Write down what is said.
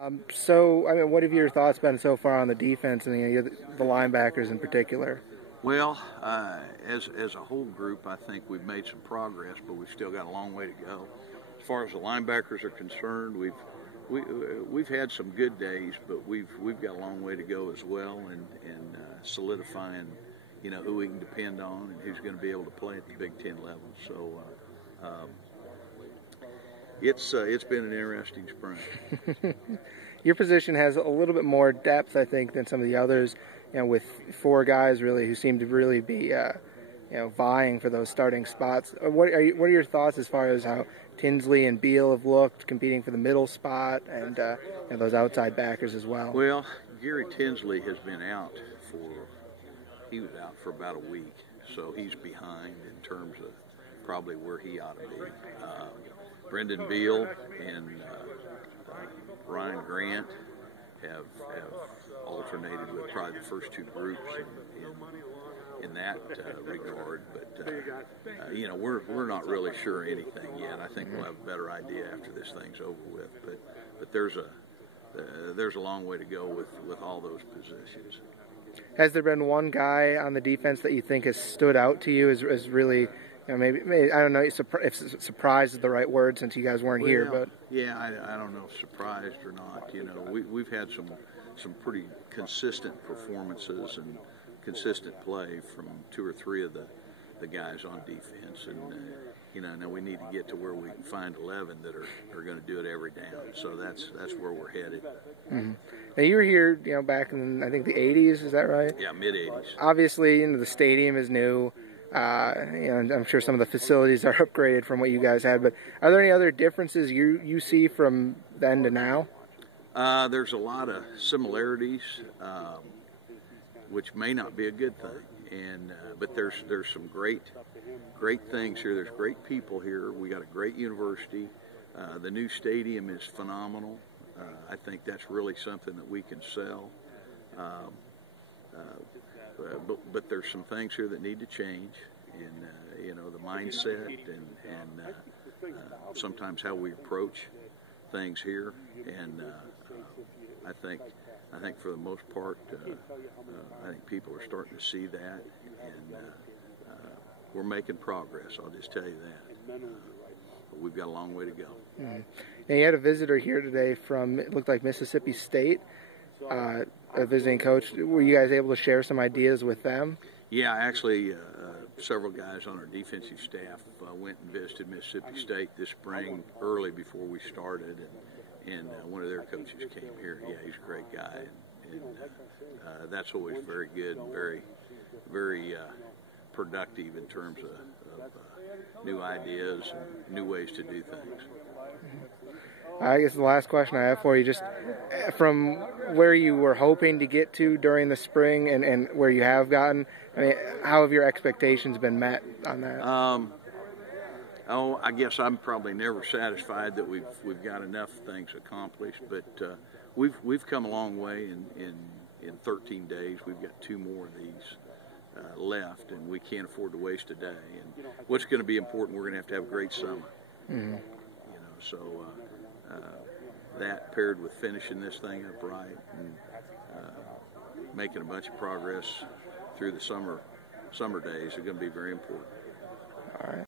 I mean, what have your thoughts been so far on the defense and the linebackers in particular? Well, as a whole group, I think we've made some progress, but we've still got a long way to go. As far as the linebackers are concerned, we've had some good days, but we've got a long way to go as well, and solidifying, who we can depend on and who's going to be able to play at the Big Ten level. So it's been an interesting spring. Your position has a little bit more depth, I think, than some of the others. With four guys really who seem to really be, vying for those starting spots. What are your thoughts as far as how Tinsley and Beal have looked, competing for the middle spot, and those outside backers as well? Well, Gary Tinsley has been out he was out for about a week, so he's behind in terms of probably where he ought to be. Brendan Beal and Ryan Grant have alternated with probably the first two groups in that regard, but we're not really sure anything yet. I think we'll have a better idea after this thing's over with. But there's a long way to go with all those positions. Has there been one guy on the defense that you think has stood out to you as really? Maybe I don't know if surprised is the right word since you guys weren't here, but yeah, I don't know if surprised or not. We've had some pretty consistent performances and consistent play from two or three of the guys on defense, and now we need to get to where we can find 11 that are going to do it every down. So that's where we're headed. Mm-hmm. Now you were here, back in I think the 80s. Is that right? Yeah, mid 80s. Obviously, the stadium is new. I'm sure some of the facilities are upgraded from what you guys had, but are there any other differences you see from then to now? There's a lot of similarities, which may not be a good thing, but there's some great things here. There's great people here. We got a great university. The new stadium is phenomenal. I think that's really something that we can sell. But there's some things here that need to change, and the mindset and sometimes how we approach things here. And I think for the most part, I think people are starting to see that, and we're making progress. I'll just tell you that. But we've got a long way to go. Mm-hmm. Now you had a visitor here today from, it looked like Mississippi State. A visiting coach. Were you guys able to share some ideas with them? Yeah, actually, several guys on our defensive staff went and visited Mississippi State this spring, early before we started, and one of their coaches came here. Yeah, he's a great guy, and that's always very good and very, very productive in terms of new ideas and new ways to do things. I guess the last question I have for you, just from where you were hoping to get to during the spring and where you have gotten, how have your expectations been met on that? I guess I'm probably never satisfied that we've got enough things accomplished, but we've come a long way in 13 days. We've got 2 more of these left, and we can't afford to waste a day. And what's going to be important, we're going to have a great summer. Mm-hmm. So that paired with finishing this thing up right and making a bunch of progress through the summer days are going to be very important. All right.